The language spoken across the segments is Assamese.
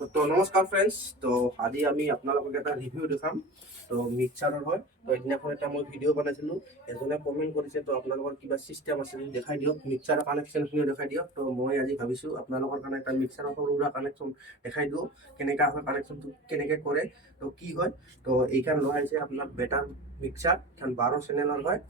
তো নমস্কাৰ ফ্ৰেণ্ডছ। তো আজি আমি আপোনালোকক এটা ৰিভিউ দেখাম। তো মিক্সাৰৰ হয়। তো এদিনাখন এটা মই ভিডিঅ' বনাইছিলোঁ, এজনে কমেণ্ট কৰিছে তো আপোনালোকৰ কিবা ছিষ্টেম আছে যদি দেখাই দিয়ক, মিক্সাৰৰ কানেকশ্যনখিনিও দেখাই দিয়ক। তো মই আজি ভাবিছোঁ আপোনালোকৰ কাৰণে এটা মিক্সাৰৰ সৰু সুৰা কানেকশ্যন দেখাই দিওঁ, কেনেকুৱা হয় কানেকশ্যনটো কেনেকৈ কৰে, তো কি হয়। তো এইখান লোৱা হৈছে আপোনাৰ বেটাৰ মিক্সাৰ, এইখান 12 চেনেলৰ হয়।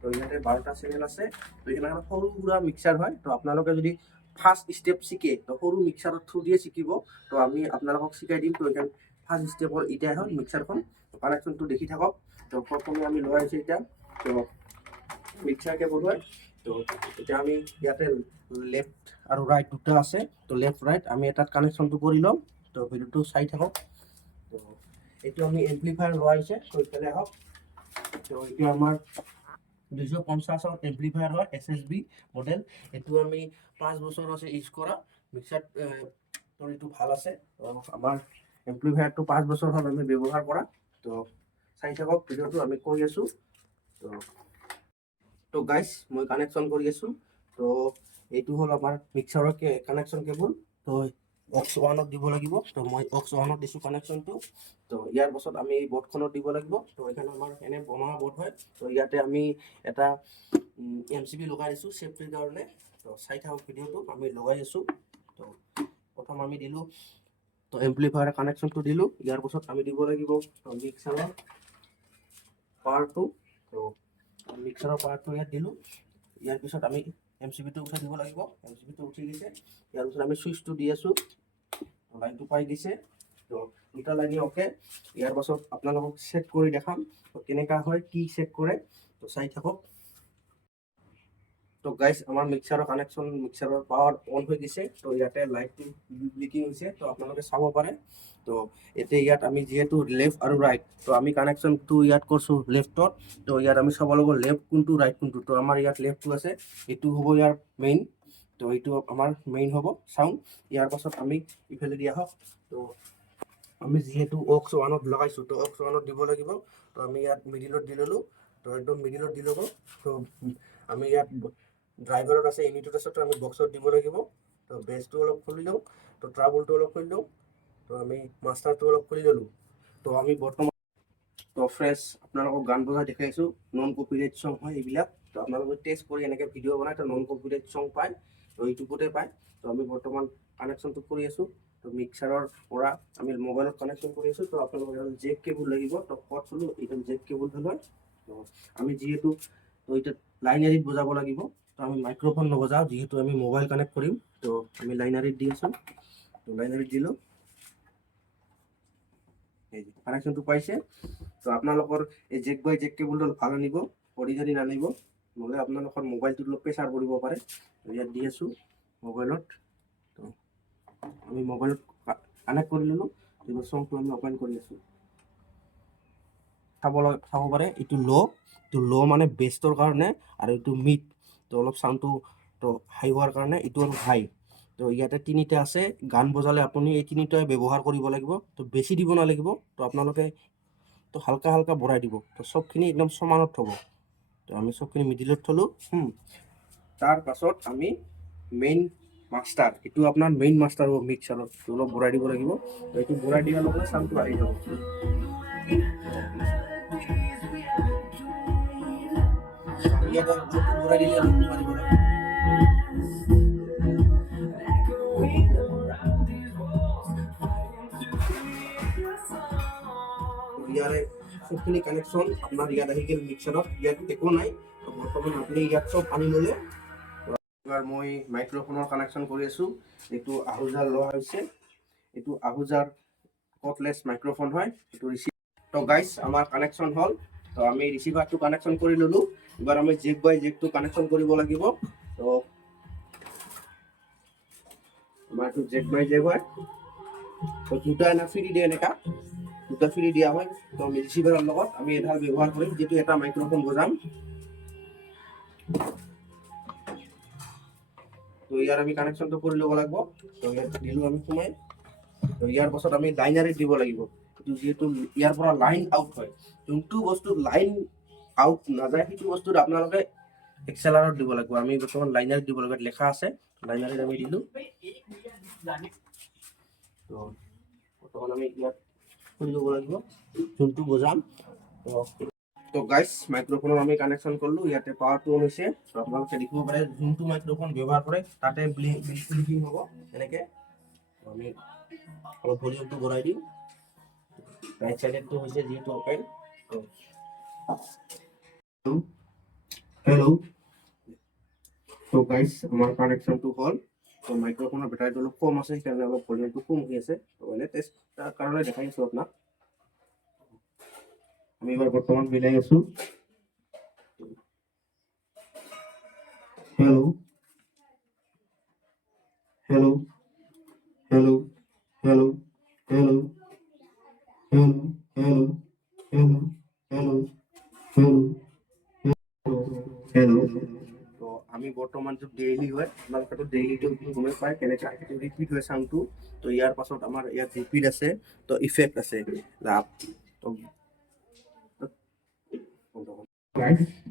তো ইয়াতে 12টা চেনেল আছে। তো এইখানে সৰু সুৰা মিক্সাৰ হয়। তো আপোনালোকে যদি ফাৰ্ষ্ট স্টেপ শিকে তো সৰু মিক্সাৰৰ থ্ৰু দিয়ে শিকিব। তো আমি আপোনালোকক শিকাই দিম। তো এখানে ফাৰ্স্ট স্টেপৰ এটাই হ'ল মিক্সাৰখন। কানেকশ্যনটো দেখি থাকক। তো প্ৰথমে আমি লোৱা হৈছে এতিয়া। তো মিক্সাৰ কেবল হয়। তো এতিয়া আমি ইয়াতে লেফ্ট আৰু ৰাইট দুটা আছে। তো লেফ্ট ৰাইট আমি এটাত কানেকশ্যনটো কৰি ল'ম। তো ভিডিঅ'টো চাই থাকক। তো এইটো আমি এম্প্লিফায়াৰ লোৱা হৈছে। তো এইফালে আহক। তো এইটো আমাৰ 250 এম্প্লিফায়াৰ হয়, SSB মডেল। এইটো আমি 5 বছৰ আছে ইউজ কৰা মিক্সাৰ। তো এইটো ভাল আছে। আমাৰ এম্প্লিফায়াৰটো 5 বছৰ হ'ল আমি ব্যৱহাৰ কৰা। তো চাই থাকক ভিডিঅ'টো আমি কৰি আছোঁ। তো গাইজ মই কানেকশ্যন কৰি আছোঁ। তো এইটো হ'ল আমাৰ মিক্সাৰৰ কানেকশ্যন কেবল। তো অক্স 1ত দিব লাগিব। তো মই অক্স 1ত দিছোঁ কানেকশ্যনটো। তো ইয়াৰ পাছত আমি এই বৰ্ডখনত দিব লাগিব। তো এখানে আমাৰ এনে বনোৱা বৰ্ড হয়। তো ইয়াতে আমি এটা MCB লগাই দিছোঁ চেফটিৰ কাৰণে। তো চাই থাকক ভিডিঅ'টো আমি লগাই আছোঁ। তো প্ৰথম আমি দিলোঁ, তো এম্প্লিফায়াৰ কানেকশ্যনটো দিলোঁ। ইয়াৰ পাছত আমি দিব লাগিব মিক্সাৰৰ পাৱাৰটো। তো মিক্সাৰৰ পাৱাৰটো ইয়াত দিলোঁ। ইয়াৰ পিছত আমি MCBটো উঠাই দিব লাগিব। MCBটো উঠি গৈছে। ইয়াৰ পিছত আমি চুইচটো দি আছোঁ। লাইনটো পাই দিছে। তো দুটা লাইনে অ'কে। ইয়াৰ পাছত আপোনালোকক চেক কৰি দেখাম কেনেকুৱা হয়, কি চেক কৰে। তো চাই থাকক। তো গাইজ আমাৰ মিক্সাৰৰ কানেকশ্যন, মিক্সাৰৰ পাৱাৰ অন হৈ গৈছে। তো ইয়াতে লাইটটো ব্লিকিং হৈছে। তো আপোনালোকে চাব পাৰে। তো এতিয়া ইয়াত আমি যিহেতু লেফ্ট আৰু ৰাইট, তো আমি কানেকশ্যনটো ইয়াত কৰিছোঁ লেফ্টত। তো ইয়াত আমি চাব লাগিব লেফ্ট কোনটো ৰাইট কোনটো। তো আমাৰ ইয়াত লেফ্টটো আছে, এইটো হ'ব ইয়াৰ মেইন। তো এইটো আমাৰ মেইন হ'ব চাউণ্ড। ইয়াৰ পাছত আমি ইফালে দিয়া হওক। তো আমি যিহেতু অক্স 1ত লগাইছোঁ, তো অক্স 1ত দিব লাগিব। তো আমি ইয়াত মিডিলত দি ল'লোঁ। তো একদম মিডিলত দি ল'ব। তো আমি ইয়াত ড্ৰাইভাৰত আছে, ইউনিটত আছে। তো আমি বক্সত দিব লাগিব। তো বেছটো অলপ খুলি লওঁ। তো ট্ৰাবলটো অলপ খুলি লওঁ। তো আমি মাষ্টাৰটো অলপ খুলি ল'লোঁ। তো আমি বৰ্তমান তো ফ্ৰেছ আপোনালোকক গান বজাই দেখাইছোঁ। নন কপিৰাইট চং হয় এইবিলাক। তো আপোনালোকে টেষ্ট কৰি এনেকৈ ভিডিঅ' বনাই তো নন কপিৰাইট চং পায়। তো ইউটিউবতে পায়। তো আমি বৰ্তমান কানেকশ্যনটো কৰি আছোঁ। তো মিক্সাৰৰ পৰা আমি মোবাইলত কানেকশ্যন কৰি আছোঁ। তো আপোনালোকে জেক কেবল লাগিব। তো ক'ত চলোঁ এইটো জেক কেবল হয়। তো আমি যিহেতু তো এতিয়া লাইনাৰীত বজাব লাগিব। তো আমি মাইক্ৰফোন নবজাওঁ, যিহেতু আমি মোবাইল কানেক্ট কৰিম। তো আমি লাইনাৰীত দি আছোঁ। তো লাইনাৰীত দিলোঁ। এই যে কানেকশ্যনটো পাইছে। তো আপোনালোকৰ এই জেক বাই জেক কেবলডাল ভাল আনিব, অৰিজিনেল আনিব, নহ'লে আপোনালোকৰ মোবাইলটোত অলপ প্ৰেছাৰ পৰিব পাৰে। ইয়াত দি আছোঁ মোবাইলত। তো আমি মোবাইলত কানেক্ট কৰি ল'লোঁ। এইবোৰ চংটো আমি অপেন কৰি আছোঁ। চাব পাৰে এইটো ল' মানে বেষ্টৰ কাৰণে, আৰু এইটো মিড। তো অলপ চাউণ্ডটো তো হাই হোৱাৰ কাৰণে এইটো অলপ হাই। তো ইয়াতে তিনিটা আছে। গান বজালে আপুনি এই তিনিটাই ব্যৱহাৰ কৰিব লাগিব। তো বেছি দিব নালাগিব। তো আপোনালোকে তো হালকা হালকা বঢ়াই দিব। তো চবখিনি একদম সমানত থ'ব। তো আমি চবখিনি মিডিলত থ'লোঁ। তাৰ পাছত আমি মেইন মাষ্টাৰ, এইটো আপোনাৰ মেইন মাষ্টাৰ হ'ব মিক্সাৰত। তো অলপ বঢ়াই দিব লাগিব। তো এইটো বঢ়াই দিয়াৰ লগে চাউণ্ডটো আহি যাব। ইয়াতে বঢ়াই দিলে আমি মাৰিব লাগিব। ইয়াৰে সবখিনি কানেকশ্যন আপোনাৰ ইয়াত আহি গ'ল মিক্সাৰত। ইয়াত একো নাই। বৰ্তমান আপুনি ইয়াত চব আনি ল'লে। এবাৰ মই মাইক্ৰফোনৰ কানেকশ্যন কৰি আছোঁ। এইটো আহুজাৰ লোৱা হৈছে। এইটো আহুজাৰ কটলেছ মাইক্ৰফোন হয়। এইটো তো গাইজ আমাৰ কানেকশ্যন হ'ল। তো আমি ৰিচিভাৰটো কানেকশ্যন কৰি ল'লোঁ। এবাৰ আমি জেক বাই জেকটো কানেকশ্যন কৰিব লাগিব। তো আমাৰ এইটো জেক বাই জেক হয়। তো দুটা এনে ফ্ৰী দিয়ে, এনেকা দুটা ফ্ৰী দিয়া হয়। তো আমি ৰিচিভাৰৰ লগত আমি এডাল ব্যৱহাৰ কৰিম, যিটো এটা মাইক্ৰফোন বজাম। তো ইয়াৰ আমি কানেকশ্যনটো কৰি ল'ব লাগিব। তো ইয়াত দিলোঁ আমি সোমাই। তো ইয়াৰ পাছত আমি লাইনাৰীত দিব লাগিব। এইটো যিহেতু ইয়াৰ পৰা লাইন আউট হয়, যোনটো বস্তু লাইন আউট নাযায় সেইটো বস্তুত আপোনালোকে এক্সেলাৰত দিব লাগিব। আমি বৰ্তমান লাইনাৰীত দিব লাগিব, লেখা আছে। লাইনাৰীত আমি দিলোঁ। তো বৰ্তমান আমি ইয়াত খুলি ল'ব লাগিব যোনটো বজাম। তো গাইজ মাইক্ৰফোনৰ আমি কানেকশ্যন কৰিলোঁ, ইয়াতে পাৱাৰটো অন হৈছে। তো আপোনালোকে দেখিব পাৰে যোনটো মাইক্ৰফোন ব্যৱহাৰ কৰে তাতে ব্লিংকিং হ'ব এনেকৈ। আমি অলপ ভলিউমটো বঢ়াই দিওঁ। ৰাইট চাইডেটো হৈছে যিহেতু অপেন। হেল্ল'। তো গাইজ আমাৰ কানেকশ্যনটো হ'ল। তো মাইক্ৰফোনৰ বেটাৰীটো অলপ কম আছে, সেইকাৰণে অলপ ভলিউমটো কম হৈ আছে। তো এনেই টেষ্ট কাৰণে দেখাই আছোঁ আপোনাক। আমি এবাৰ বৰ্তমান মিলাই আছোঁ। Hello'. Hello'. Hello'. Hello'. Hello'. Hello'. Hello'. Hello'. Hello'. Hello'. তো আমি বৰ্তমান যে ডেইলি হয়, আপোনালোকেতো ডেইলিটো গমেই পায় কেনেকৈ ৰিপিট হয় চাউণ্ডটো। তো ইয়াৰ পাছত আমাৰ ইয়াত ৰিপিট আছে, তো ইফেক্ট আছে।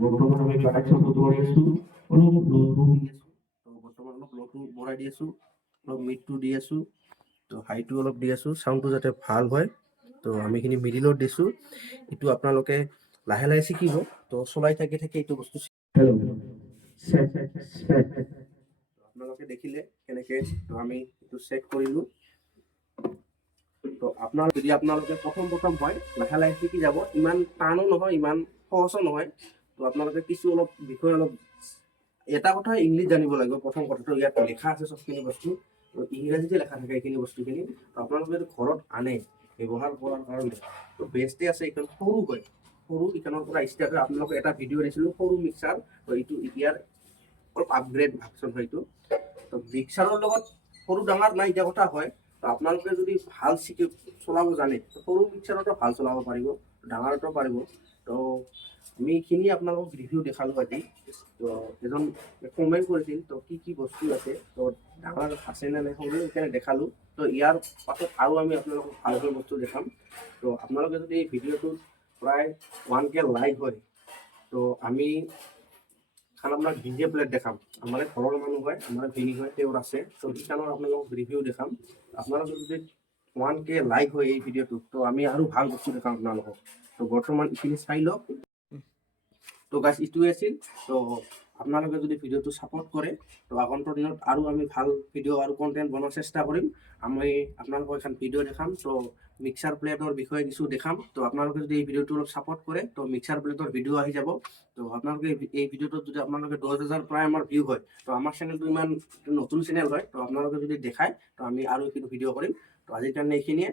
বৰ্তমান আমি কানেকশ্যনটো কৰি আছোঁ, অলপ ল'টো দি আছোঁ। তো বৰ্তমান অলপ ল'টো বঢ়াই দি আছোঁ, অলপ মিডটো দি আছোঁ, তো হাইটো অলপ দি আছোঁ, চাউণ্ডটো যাতে ভাল হয়। তো আমি এইখিনি মিডিলত দিছোঁ। এইটো আপোনালোকে লাহে লাহে শিকিব। তো চলাই থাকি এইটো বস্তু আপোনালোকে দেখিলে কেনেকৈ। তো আমি এইটো চেক কৰিলোঁ। তো যদি আপোনালোকে প্ৰথম হয় লাহে লাহে শিকি যাব। ইমান টানো নহয়, ইমান সহজো নহয়। তো আপোনালোকে কিছু অলপ বিষয়ে অলপ এটা কথা ইংলিছ জানিব লাগিব। প্ৰথম কথাটো ইয়াত লিখা আছে চবখিনি বস্তু, তো ইংৰাজীতে লেখা থাকে এইখিনি বস্তুখিনি। তো আপোনালোকে যদি ঘৰত আনে ব্যৱহাৰ কৰাৰ কাৰণে তো বেষ্টে আছে। এইখন সৰু হয়, সৰু ইখনৰ পৰা ষ্টাৰ্ট হয়। আপোনালোকে এটা ভিডিঅ' দিছিলোঁ সৰু মিক্সাৰ, তো এইটো এতিয়াৰ অলপ আপগ্ৰেড ভাৰ্চন হয় এইটো। তো মিক্সাৰৰ লগত সৰু ডাঙৰ নাই এতিয়া কথা হয়। তো আপোনালোকে যদি ভাল চলাব জানে তো সৰু মিক্সাৰতো ভাল চলাব পাৰিব, ডাঙৰতো পাৰিব। তো আমি এইখিনি আপোনালোকক ৰিভিউ দেখালোঁ আজি। তো এজন কমেণ্ট কৰিছিল তো কি বস্তু আছে, তো ডাঙৰ আছে নে নাই সৰু সেইকাৰণে দেখালোঁ। তো ইয়াৰ পাছত আৰু আমি আপোনালোকক ভালকৈ বস্তু দেখাম। তো আপোনালোকে যদি এই ভিডিঅ'টোত প্ৰায় 1K লাইক হয়, তো আমি আপোনাক DJ প্লেট দেখাম। আমাৰ ঘৰৰ মানুহ হয়, আমাৰ ভিনি হয়, তেওঁৰ আছে। তো সেইকাৰণে আপোনালোকক ৰিভিউ দেখাম। আপোনালোকে যদি 1K লাইক হয় এই ভিডিঅ'টোত, তো আমি আৰু ভাল বস্তু দেখাম আপোনালোকক। তো বৰ্তমান এইখিনি চাই লওক। তো গাইজ এইটোৱে আছিল। তো আপোনালোকে যদি ভিডিঅ'টো ছাপোৰ্ট কৰে তো আগন্তুক দিনত আৰু আমি ভাল ভিডিঅ' আৰু কণ্টেণ্ট বনোৱাৰ চেষ্টা কৰিম। আমি আপোনালোকক এখন ভিডিঅ' দেখাম। তো মিক্সাৰ প্লেটৰ বিষয়ে কিছু দেখাম। তো আপোনালোকে যদি এই ভিডিঅ'টো অলপ ছাপোৰ্ট কৰে তো মিক্সাৰ প্লেটৰ ভিডিঅ' আহি যাব। তো আপোনালোকে এই ভিডিঅ'টোত যদি আপোনালোকে 10,000 প্ৰায় আমাৰ ভিউ হয়, তো আমাৰ চেনেলটো ইমান নতুন চেনেল হয়, তো আপোনালোকে যদি দেখায় তো আমি আৰু এইখিনি ভিডিঅ' কৰিম। তো আজিৰ কাৰণে এইখিনিয়ে।